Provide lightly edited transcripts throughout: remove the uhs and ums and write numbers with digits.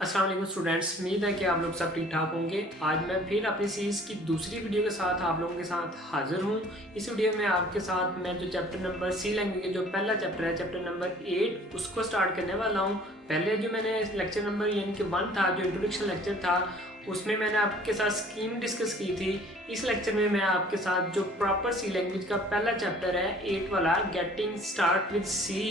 अस्सलाम वालेकुम स्टूडेंट्स, उम्मीद है कि आप लोग सब ठीक ठाक होंगे। आज मैं फिर अपनी सीरीज़ की दूसरी वीडियो के साथ आप लोगों के साथ हाजिर हूँ। इस वीडियो में आपके साथ मैं जो चैप्टर नंबर सी लैंग्वेज के जो पहला चैप्टर है, चैप्टर नंबर 8, उसको स्टार्ट करने वाला हूँ। पहले जो मैंने लेक्चर नंबर यानी कि 1 था, जो इंट्रोडक्शन लेक्चर था, उसमें मैंने आपके साथ स्कीम डिस्कस की थी। इस लेक्चर में मैं आपके साथ जो प्रॉपर सी लैंग्वेज का पहला चैप्टर है 8 वाला, गेटिंग स्टार्ट विद सी,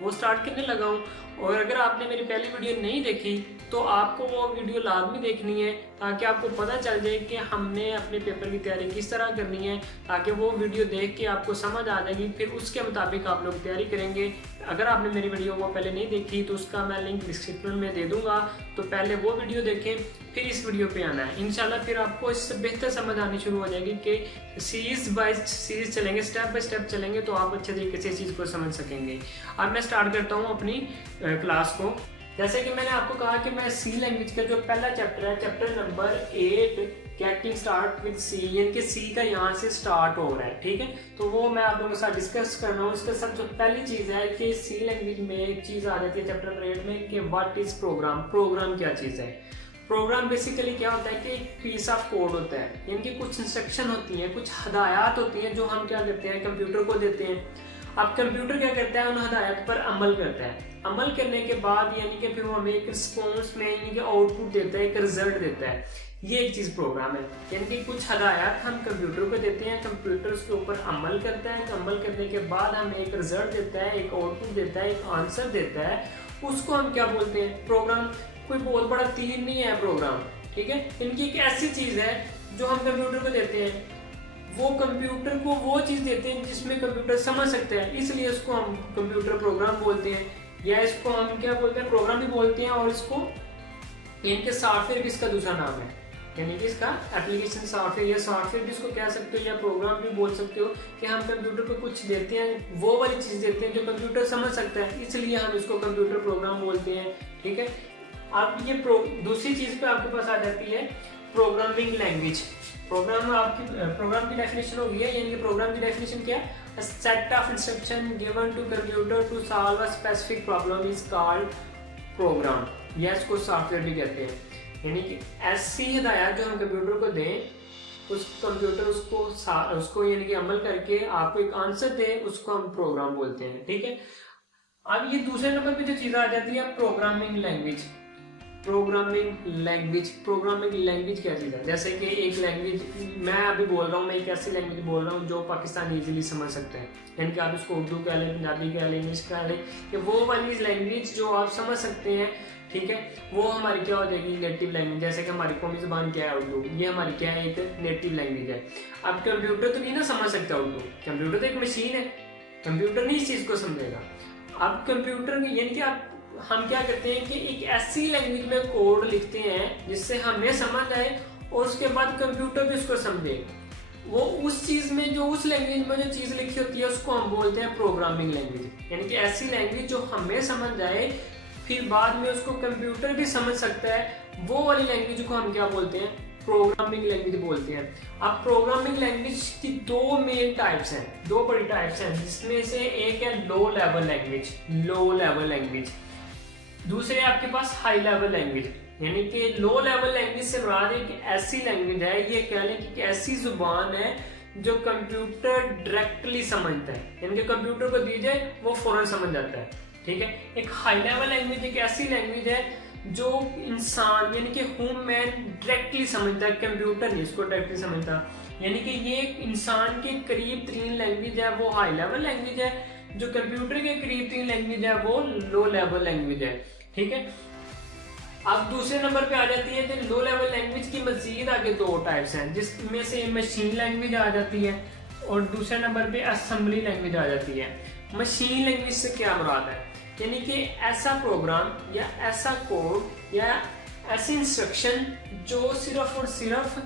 वो स्टार्ट करने लगा हूँ। और अगर आपने मेरी पहली वीडियो नहीं देखी तो आपको वो वीडियो लाजमी देखनी है, ताकि आपको पता चल जाए कि हमने अपने पेपर की तैयारी किस तरह करनी है, ताकि वो वीडियो देख के आपको समझ आ जाएगी, फिर उसके मुताबिक आप लोग तैयारी करेंगे। अगर आपने मेरी वीडियो वो पहले नहीं देखी तो उसका मैं लिंक डिस्क्रिप्शन में दे दूंगा, तो पहले वो वीडियो देखें फिर इस वीडियो पे आना है। इंशाल्लाह फिर आपको इससे बेहतर समझ आनी शुरू हो जाएगी कि सीरीज बाय सीरीज चलेंगे, स्टेप बाय स्टेप चलेंगे, तो आप अच्छे तरीके से इस चीज़ को समझ सकेंगे। अब मैं स्टार्ट करता हूँ अपनी क्लास को। जैसे कि मैंने आपको कहा कि मैं सी लैंग्वेज का जो पहला चैप्टर है, chapter number 8, getting start with C, यानी कि सी का यहाँ से स्टार्ट हो रहा है, ठीक है। तो वो मैं आप लोगों के साथ डिस्कस कर रहा हूँ। इसके साथ जो पहली चीज़ है कि सी लैंग्वेज में एक चीज़ आ जाती है चैप्टर नंबर 8 में कि व्हाट इज प्रोग्राम। प्रोग्राम क्या चीज़ है? प्रोग्राम बेसिकली क्या होता है कि एक पीस ऑफ कोड होता है, यानी कि कुछ इंस्ट्रक्शन होती हैं, कुछ हदायत होती हैं जो हम क्या करते हैं, कंप्यूटर को देते हैं। अब कंप्यूटर क्या करता है, उन हदायत पर अमल करता है। अमल करने के बाद यानी कि फिर वो हमें एक रिस्पॉन्स में यानी कि आउटपुट देता है, एक रिजल्ट देता है। ये एक चीज़ प्रोग्राम है, यानी कि कुछ हदायत हम कंप्यूटर को देते हैं, कंप्यूटर उसके ऊपर अमल करता है, अमल करने के बाद हमें एक रिजल्ट देता है, एक आउटपुट देता है, एक आंसर देता है। उसको हम क्या बोलते हैं? प्रोग्राम। कोई बहुत बड़ा तीर नहीं है प्रोग्राम, ठीक है। इनकी एक ऐसी चीज़ है जो हम कंप्यूटर को देते हैं, वो कंप्यूटर को वो चीज़ देते हैं जिसमें कंप्यूटर समझ सकते हैं, इसलिए इसको हम कंप्यूटर प्रोग्राम बोलते हैं, या इसको हम क्या बोलते हैं, प्रोग्राम भी बोलते हैं। और इसको इनके सॉफ्टवेयर भी इसका दूसरा नाम है, यानी कि इसका एप्लीकेशन सॉफ्टवेयर या सॉफ्टवेयर भी इसको कह सकते हो, या प्रोग्राम भी बोल सकते हो, कि हम कंप्यूटर को कुछ देते हैं, वो वाली चीज़ देते हैं जो कंप्यूटर समझ सकता है, इसलिए हम इसको कंप्यूटर प्रोग्राम बोलते हैं, ठीक है। अब ये दूसरी चीज़ पे आपके पास आ जाती है प्रोग्रामिंग लैंग्वेज। प्रोग्राम की डेफिनेशन हो गई है, यानी कि प्रोग्राम की डेफिनेशन क्या है? A set of instruction given to computer to solve a specific problem is called program, या इसको सॉफ्टवेयर भी कहते हैं। यानी कि ऐसी हिदायत जो हम कंप्यूटर को दें, उस कंप्यूटर उसको यानी कि अमल करके आपको एक आंसर दे, उसको हम प्रोग्राम बोलते हैं, ठीक है। अब ये दूसरे नंबर पे जो चीज़ आ जाती है प्रोग्रामिंग लैंग्वेज। प्रोग्रामिंग लैंग्वेज क्या चीज़ है? जैसे कि एक लैंग्वेज मैं अभी बोल रहा हूँ, मैं एक ऐसी लैंग्वेज बोल रहा हूँ जो पाकिस्तानी इजीली समझ सकते हैं, यानी कि आप इसको उर्दू कह लें, पंजाबी कह लें, इंग्लिश कह लें, कि वो वाली लैंग्वेज जो आप समझ सकते हैं, ठीक है, वो हमारी क्या हो जाएगी? Native language. जैसे कि हमारी कौमी ज़बान क्या है? उर्दू। ये हमारी क्या है? एक नेटिव लैंग्वेज है। अब कंप्यूटर तो नहीं ना समझ सकता उर्दू, कंप्यूटर तो एक मशीन है, कंप्यूटर नहीं इस चीज़ को समझेगा। अब कंप्यूटर यानी कि हम क्या करते हैं कि एक ऐसी लैंग्वेज में कोड लिखते हैं जिससे हमें समझ आए, और उसके बाद कंप्यूटर भी उसको समझे। वो उस चीज़ में जो उस लैंग्वेज में जो चीज़ लिखी होती है उसको हम बोलते हैं प्रोग्रामिंग लैंग्वेज। यानी कि ऐसी लैंग्वेज जो हमें समझ आए, फिर बाद में उसको कंप्यूटर भी समझ सकता है, वो वाली लैंग्वेज को हम क्या बोलते हैं? प्रोग्रामिंग लैंग्वेज बोलते हैं। अब प्रोग्रामिंग लैंग्वेज की दो मेन टाइप्स हैं, दो बड़ी टाइप्स हैं, जिसमें से एक है लो लेवल लैंग्वेज, दूसरे आपके पास हाई लेवल लैंग्वेज। यानी कि लो लेवल लैंग्वेज से मुराद है कि ऐसी लैंग्वेज है, ये कह लें कि ऐसी जुबान है जो कंप्यूटर डायरेक्टली समझता है, यानी कि कंप्यूटर को दी जाए वो फौरन समझ जाता है, ठीक है। एक हाई लेवल लैंग्वेज एक ऐसी लैंग्वेज है जो इंसान यानी कि ह्यूमन डायरेक्टली समझता है, कंप्यूटर नहीं इसको डायरेक्टली समझता। यानी कि ये इंसान के करीब तरीन लैंग्वेज है, वो हाई लेवल लैंग्वेज है। जो कंप्यूटर के करीब तरीन लैंग्वेज है वो लो लेवल लैंग्वेज है, ठीक है। अब दूसरे नंबर पे आ जाती है जो लो लेवल लैंग्वेज की मजीद आगे दो टाइप्स हैं, जिसमें से मशीन लैंग्वेज आ जाती है, और दूसरे नंबर पे असेंबली लैंग्वेज आ जाती है। मशीन लैंग्वेज से क्या मुराद है? यानी कि ऐसा प्रोग्राम या ऐसा कोड या ऐसी इंस्ट्रक्शन जो सिर्फ और सिर्फ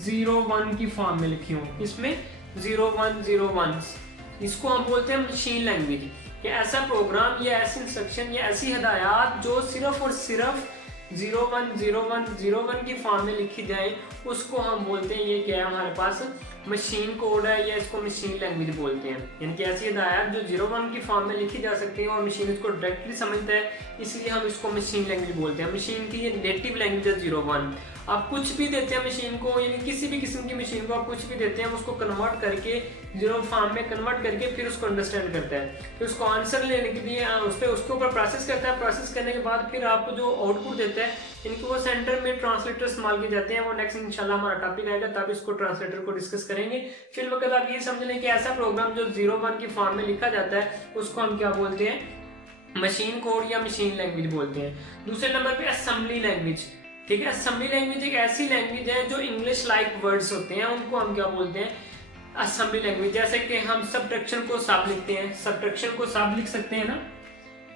0-1 की फॉर्म में लिखी हो, इसमें 0-1-0-1, इसको हम बोलते हैं मशीन लैंग्वेज। कि ऐसा प्रोग्राम या ऐसी इंस्ट्रक्शन या ऐसी हदायत जो सिर्फ और सिर्फ 0-1-0-1-0-1 की फॉर्म में लिखी जाए, उसको हम बोलते हैं, ये क्या है हमारे पास? मशीन कोड है या इसको मशीन लैंग्वेज बोलते हैं। यानी कि ऐसी हिदायत जो 01 की फॉर्म में लिखी जा सकती है और मशीन इसको डायरेक्टली समझता है, इसलिए हम इसको मशीन लैंग्वेज बोलते हैं। मशीन की ये नेटिव लैंग्वेज है 01। आप कुछ भी देते हैं मशीन को, यानी किसी भी किस्म की मशीन को आप कुछ भी देते हैं, उसको कन्वर्ट करके 0 फॉर्म में कन्वर्ट करके फिर उसको अंडरस्टैंड करता है, फिर उसको आंसर लेने के लिए उसके ऊपर प्रोसेस करता है। प्रोसेस करने के बाद फिर आपको जो आउटपुट देता है, यानी कि वो सेंटर में ट्रांसलेटर इस्तेमाल किए जाते हैं। वो नेक्स्ट इंशाल्लाह हमारा टॉपिक आएगा, तब इसको ट्रांसलेटर को डिस्कस करेंगे। फिर वक्त आप ये समझ लें कि ऐसा प्रोग्राम जो 01 की फॉर्म में लिखा जाता है उसको हम क्या बोलते हैं, मशीन कोड या मशीन लैंग्वेज बोलते हैं। दूसरे नंबर पे असेंबली लैंग्वेज। ठीक है, असेंबली लैंग्वेज एक ऐसी लैंग्वेज है जो इंग्लिश लाइक वर्ड्स होते हैं, उनको हम क्या बोलते हैं, असेंबली लैंग्वेज। जैसे कि हम सब्ट्रैक्शन को सब लिखते हैं, सब्ट्रैक्शन को सब लिख सकते हैं ना,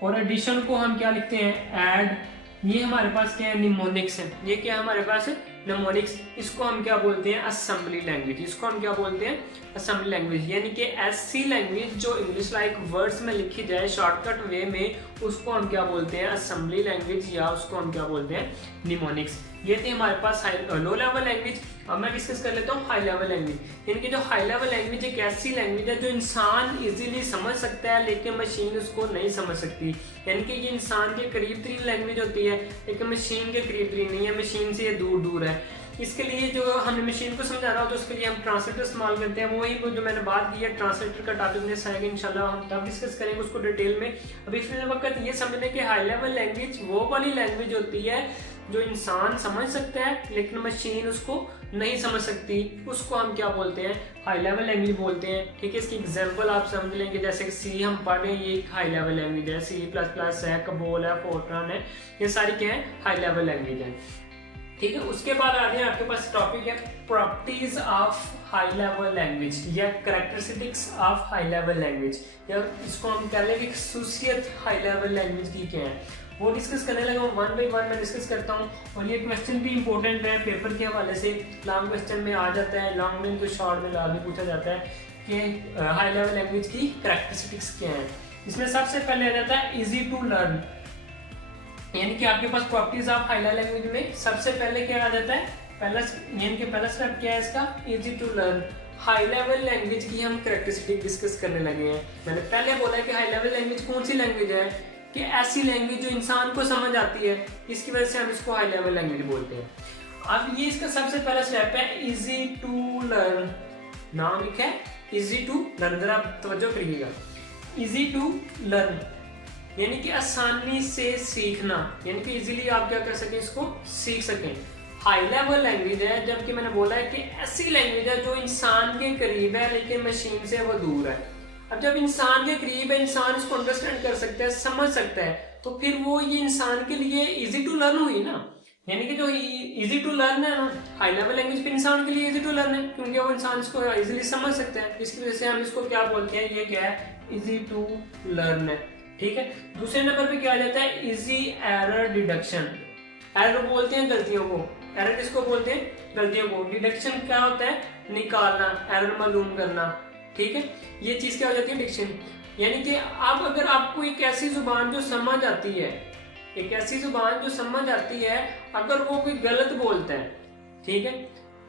और एडिशन को हम क्या लिखते हैं, ऐड। ये हमारे पास क्या है, निमोनिक्स है। ये क्या हमारे पास है, निमोनिक्स। इसको हम क्या बोलते हैं, असेंबली लैंग्वेज। इसको हम क्या बोलते हैं, असेंबली लैंग्वेज। यानी कि ऐसी लैंग्वेज जो इंग्लिश लाइक वर्ड्स में लिखी जाए शॉर्टकट वे में, उसको हम क्या बोलते हैं, असेंबली लैंग्वेज, या उसको हम क्या बोलते हैं, निमोनिक्स। ये थी हमारे पास लो लेवल लैंग्वेज। अब मैं डिस्कस कर लेता हूँ हाई लेवल लैंग्वेज। यानी कि जो हाई लेवल लैंग्वेज एक ऐसी लैंग्वेज है जो इंसान इजीली समझ सकता है लेकिन मशीन उसको नहीं समझ सकती। यानी कि ये इंसान के करीब तरीन लैंग्वेज होती है लेकिन मशीन के करीब तरीन नहीं है, मशीन से ये दूर दूर है। इसके लिए जो हमने मशीन को समझाना हो तो उसके लिए हम ट्रांसलेटर इस्तेमाल करते हैं। वही जो मैंने बात की है, ट्रांसलेटर का टॉपिक नेक्स्ट आएगा इंशाल्लाह, हम तब डिस्कस करेंगे उसको डिटेल में। अभी फिलहाल वक्त ये समझने कि हाई लेवल लैंग्वेज वो वाली लैंग्वेज होती है जो इंसान समझ सकता है लेकिन मशीन उसको नहीं समझ सकती, उसको हम क्या बोलते हैं, हाई लेवल लैंग्वेज बोलते हैं। ठीक है, इसकी एग्जांपल आप समझ लेंगे, जैसे कि सी हम पढ़े, ये एक हाई लेवल लैंग्वेज है, C++ है, कबोल है, फोर्ट्रान है, ये सारी क्या है, हाई लेवल लैंग्वेज है। ठीक है, उसके बाद आ गया आपके पास टॉपिक है properties of high level language या characteristics of high level language, या इसको हम कह लेंगे खसूसियत हाई लेवल लैंग्वेज की क्या है, वो डिस्कस करने लगा हूँ। 1 बाय 1 मैं डिस्कस करता हूँ। और ये क्वेश्चन भी इंपॉर्टेंट है पेपर के हवाले से, लॉन्ग क्वेश्चन में आ जाता है, लॉन्ग में तो शॉर्ट में लाजमी पूछा जाता है कि हाई लेवल लैंग्वेज की कैरेक्टरिस्टिक्स क्या है। इसमें सबसे पहले आ जाता है इजी टू लर्न। यानी कि आपके पास properties of high level language में सबसे पहले क्या आ जाता है, पहला यानी कि पहला स्टेप क्या है इसका, easy to learn. High level language की हम कैरेक्टरिस्टिक डिस्कस करने लगे हैं। मैंने पहले बोला कि हाई लेवल लैंग्वेज कौन सी लैंग्वेज है, कि ऐसी लैंग्वेज जो इंसान को समझ आती है, इसकी वजह से हम इसको हाई लेवल लैंग्वेज बोलते हैं। अब ये इसका सबसे पहला स्टेप है इजी टू लर्न। नाम लिखा है इजी टू लर्न, जरा तवज्जो करिएगा। इजी टू लर्न यानी कि आसानी से सीखना, यानी कि इजीली आप क्या कर सकें, इसको सीख सकें। हाई लेवल लैंग्वेज है, जबकि मैंने बोला है कि ऐसी लैंग्वेज है जो इंसान के करीब है लेकिन मशीन से वो दूर है। अब जब इंसान के करीब है, इंसान इसको अंडरस्टैंड कर सकता है, समझ सकता है, तो फिर वो ये इंसान के लिए इजी टू लर्न हुई ना। यानी कि जो इजी टू लर्न है ना, हाई लेवल लैंग्वेज फिर इंसान के लिए इजी टू लर्न है, क्योंकि वो इंसान इसको इजीली समझ सकता है। इसकी वजह से हम इसको क्या बोलते हैं, ये क्या है, इजी टू लर्न है। ठीक है, दूसरे नंबर पे क्या आ जाता है, इजी एरर डिडक्शन। एरर बोलते हैं गलतियों को, एरर किसको बोलते हैं, गलतियों को। डिडक्शन क्या होता है, निकालना, एरर मालूम करना। ठीक है, ये चीज क्या हो जाती है, डिडक्शन। यानी कि अब अगर आपको एक ऐसी जुबान जो समझ आती है, एक ऐसी जुबान जो समझ आती है, अगर वो कोई गलत बोलता है, ठीक है,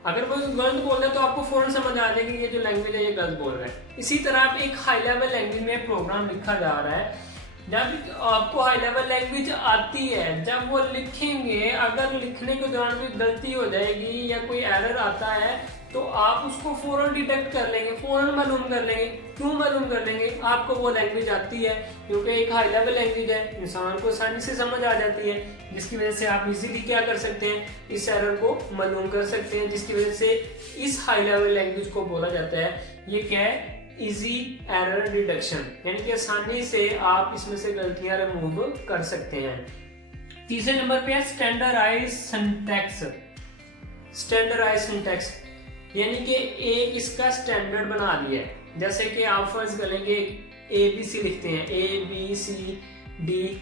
अगर कोई गलत बोल रहा है तो आपको फौरन समझ आ जाएगी ये जो लैंग्वेज है ये गलत बोल रहा है। इसी तरह आप एक हाई लेवल लैंग्वेज में प्रोग्राम लिखा जा रहा है, जब आपको हाई लेवल लैंग्वेज आती है, जब वो लिखेंगे, अगर लिखने के दौरान कोई गलती हो जाएगी या कोई एरर आता है तो आप उसको फौरन डिटेक्ट कर लेंगे, फौरन मालूम कर लेंगे। क्यों मालूम कर लेंगे, आपको वो लैंग्वेज आती है, क्योंकि एक हाई लेवल लैंग्वेज है, इंसान को आसानी से समझ आ जाती है, जिसकी वजह से आप इजीली क्या कर सकते हैं, इस एरर को मालूम कर सकते हैं, जिसकी वजह से इस हाई लेवल लैंग्वेज को बोला जाता है, ये क्या है, इजी एरर डिडक्शन। यानी कि आसानी से आप इसमें से गलतियां रिमूव कर सकते हैं। तीसरे नंबर पे है स्टैंडर्डाइज सिंटैक्स। स्टैंडर्डाइज सिंटैक्स यानी कि एक इसका स्टैंडर्ड बना लिया है। जैसे कि आप फर्ज करेंगे ABC लिखते हैं, ABCD,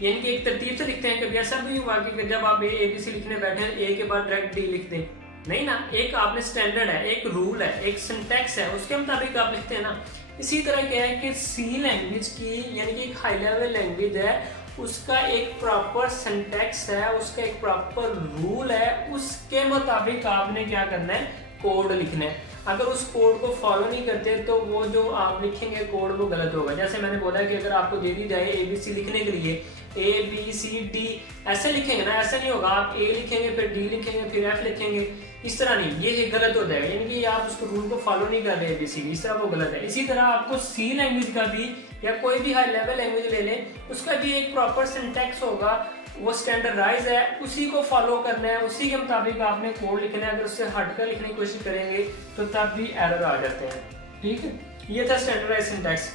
यानी कि एक तरतीब से लिखते हैं। कभी ऐसा भी हुआ कि जब आप ABC लिखने बैठे हैं, A के बाद डायरेक्ट D लिख दें, नहीं ना, एक आपने स्टैंडर्ड है, एक रूल है, एक सिंटैक्स है, उसके मुताबिक आप लिखते हैं ना। इसी तरह क्या है कि C लैंग्वेज की, यानी कि एक हाई लेवल लैंग्वेज है, उसका एक प्रॉपर सिंटैक्स है, उसका एक प्रॉपर रूल है, उसके मुताबिक आपने क्या करना है, कोड लिखना है। अगर उस कोड को फॉलो नहीं करते तो वो जो आप लिखेंगे कोड वो गलत होगा। जैसे मैंने बोला कि अगर आपको दे दी जाए ABC लिखने के लिए ABCD ऐसे लिखेंगे ना, ऐसा नहीं होगा। आप A लिखेंगे फिर D लिखेंगे फिर F लिखेंगे, इस तरह नहीं, ये गलत हो जाएगा, यानी कि आप उसको रूल को फॉलो नहीं कर रहे ABCD, इस तरह वो गलत है। इसी तरह आपको C लैंग्वेज का भी या कोई भी हाई लेवल लैंग्वेज ले लें, उसका भी एक प्रॉपर सिंटैक्स होगा, वो स्टैंडर्डाइज है, उसी को फॉलो करना है, उसी के मुताबिक आपने कोड लिखना है। अगर उससे हटकर लिखने की कोशिश करेंगे तो तब भी एरर आ जाते हैं। ठीक है, ये था स्टैंडर्डाइज सिंटैक्स।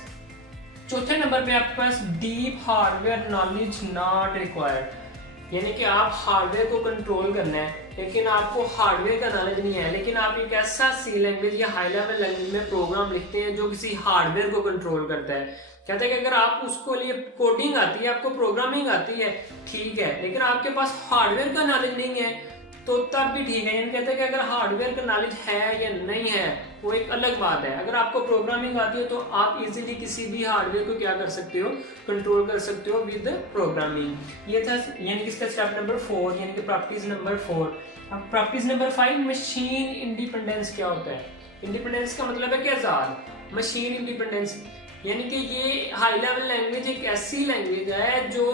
चौथे नंबर पे आपके पास deep hardware knowledge not required, यानी कि आप हार्डवेयर को कंट्रोल करना है लेकिन आपको हार्डवेयर का नॉलेज नहीं है, लेकिन आप एक ऐसा C लैंग्वेज या हाई लेवल लैंग्वेज में प्रोग्राम लिखते हैं जो किसी हार्डवेयर को कंट्रोल करता है। कहते हैं कि अगर आप उसको लिए कोडिंग आती है, आपको प्रोग्रामिंग आती है, ठीक है, लेकिन आपके पास हार्डवेयर का नॉलेज नहीं है तो तब भी ठीक है। यानी कहते हैं कि अगर हार्डवेयर का नॉलेज है या नहीं है वो एक अलग बात है। अगर आपको प्रोग्रामिंग आती है तो आप इजीली किसी भी हार्डवेयर को क्या कर सकते हो, कंट्रोल कर सकते हो विद प्रोग्रामिंग। ये था यानी कि इसका स्टेप नंबर 4, यानी कि प्रॉपर्टीज नंबर 4। अब प्रॉपर्टीज नंबर 5, मशीन इंडिपेंडेंस क्या होता है? इंडिपेंडेंस का मतलब है कि आजाद। मशीन इंडिपेंडेंस यानी कि ये हाई लेवल लैंग्वेज एक ऐसी लैंग्वेज है जो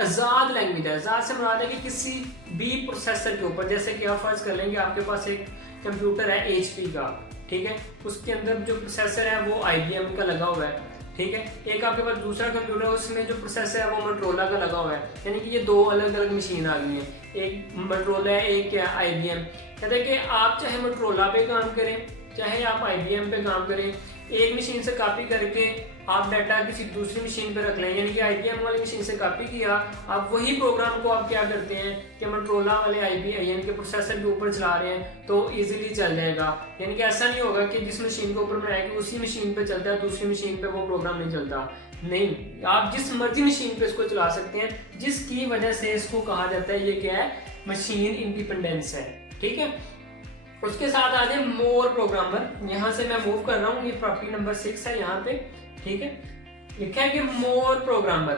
आजाद लैंग्वेज है। आजाद से मुराद है कि किसी भी प्रोसेसर के ऊपर, जैसे कि आप फर्ज कर लेंगे आपके पास एक कंप्यूटर है HP का, ठीक है, उसके अंदर जो प्रोसेसर है वो IBM का लगा हुआ है, ठीक है, एक आपके पास दूसरा कंप्यूटर है उसमें जो प्रोसेसर है वो मोटरोला का लगा हुआ है, यानी कि ये दो अलग अलग मशीन आ गई हैं, एक मोटरोला है एक क्या IBM। कहते हैं कि आप चाहे मोटरोला पे काम करें चाहे आप IBM पे काम करें, एक मशीन से कॉपी करके आप डाटा किसी दूसरी मशीन पे रख लें, यानी कि IBM वाली मशीन से कॉपी किया, आप वही प्रोग्राम को आप क्या करते हैं कि मोटरोला वाले IBM यानी कि प्रोसेसर के ऊपर चला रहे हैं तो इजीली चल जाएगा। यानी कि ऐसा नहीं होगा कि जिस मशीन के ऊपर बनाया कि उसी मशीन पे चलता है, दूसरी मशीन पे वो प्रोग्राम नहीं चलता। नहीं, आप जिस मर्जी मशीन पे इसको चला सकते हैं, जिसकी वजह से इसको कहा जाता है ये क्या है, मशीन इंडिपेंडेंस है। ठीक है, उसके साथ आ जाए मोर प्रोग्रामर। यहाँ से मैं मूव कर रहा हूँ, ये प्रॉपर्टी नंबर 6 है यहाँ पे, ठीक है, लिखा है कि मोर प्रोग्रामर।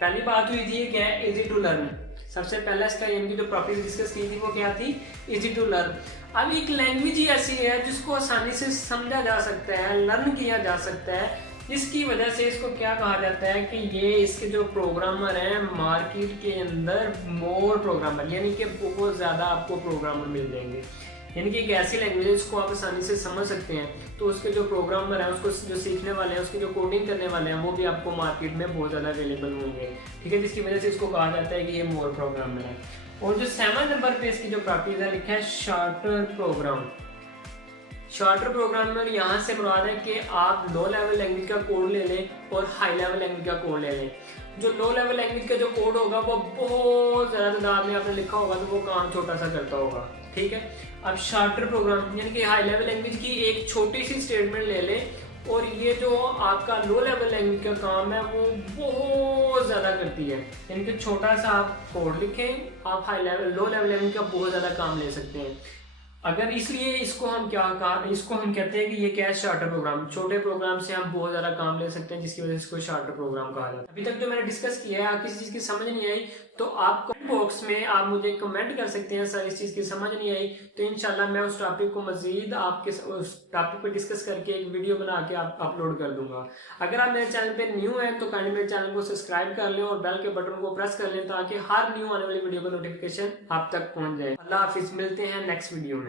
पहली बात हुई थी क्या है, इजी टू लर्न। सबसे पहला इसका यानी कि जो प्रॉपर्टी डिस्कस की थी वो क्या थी, इजी टू लर्न। अब एक लैंग्वेज ही ऐसी है जिसको आसानी से समझा जा सकता है, लर्न किया जा सकता है, जिसकी वजह से इसको क्या कहा जाता है कि ये इसके जो प्रोग्रामर हैं मार्केट के अंदर मोर प्रोग्रामर, यानी कि बहुत ज्यादा आपको प्रोग्रामर मिल जाएंगे। यानी कि एक ऐसी लैंग्वेज है जिसको आप आसानी से समझ सकते हैं, तो उसके जो प्रोग्रामर है, उसको जो सीखने वाले हैं, उसके जो कोडिंग करने वाले हैं, वो भी आपको मार्केट में बहुत ज़्यादा अवेलेबल होंगे। ठीक है, जिसकी वजह से इसको कहा जाता है कि ये मोर प्रोग्रामर है। और जो 7 नंबर पे इसकी जो प्रॉपर्टीज है लिखा है शॉर्टर प्रोग्राम। शॉर्टर प्रोग्रामर यहाँ से मुराद है कि आप लो लेवल लैंग्वेज का कोड ले लें और हाई लेवल लैंग्वेज का कोड ले लें। जो लो लेवल लैंग्वेज का जो कोड होगा वो बहुत ज़्यादा तादाद में आपने लिखा होगा तो वो काम छोटा सा करता होगा। ठीक है, अब शॉर्टर प्रोग्राम यानी कि हाई लेवल लैंग्वेज की एक छोटी सी स्टेटमेंट ले लें और ये जो आपका लो लेवल लैंग्वेज का काम है वो बहुत ज़्यादा करती है। यानी कि छोटा सा आप कोड लिखें, आप high level low level language का बहुत ज़्यादा काम ले सकते हैं। अगर इसलिए इसको हम क्या कहा, इसको हम कहते हैं कि ये क्या है, शॉर्टर प्रोग्राम। छोटे प्रोग्राम से हम बहुत ज्यादा काम ले सकते हैं, जिसकी वजह से इसको शॉर्टर प्रोग्राम कहा जाता है। अभी तक जो मैंने डिस्कस किया है, आप किसी चीज की समझ नहीं आई तो आप कमेंट बॉक्स में आप मुझे कमेंट कर सकते हैं, सर इस चीज की समझ नहीं आई, तो इंशाल्लाह मैं उस टॉपिक को मजीद आपके उस टॉपिक पर डिस्कस करके एक वीडियो बना के आप अपलोड कर दूंगा। अगर आप मेरे चैनल पे न्यू है तो काइंडली मेरे चैनल को सब्सक्राइब कर लें और बेल के बटन को प्रेस कर लें ताकि हर न्यू आने वाली वीडियो का नोटिफिकेशन आप तक पहुंच जाए। अल्लाह हाफिज, मिलते हैं नेक्स्ट वीडियो में।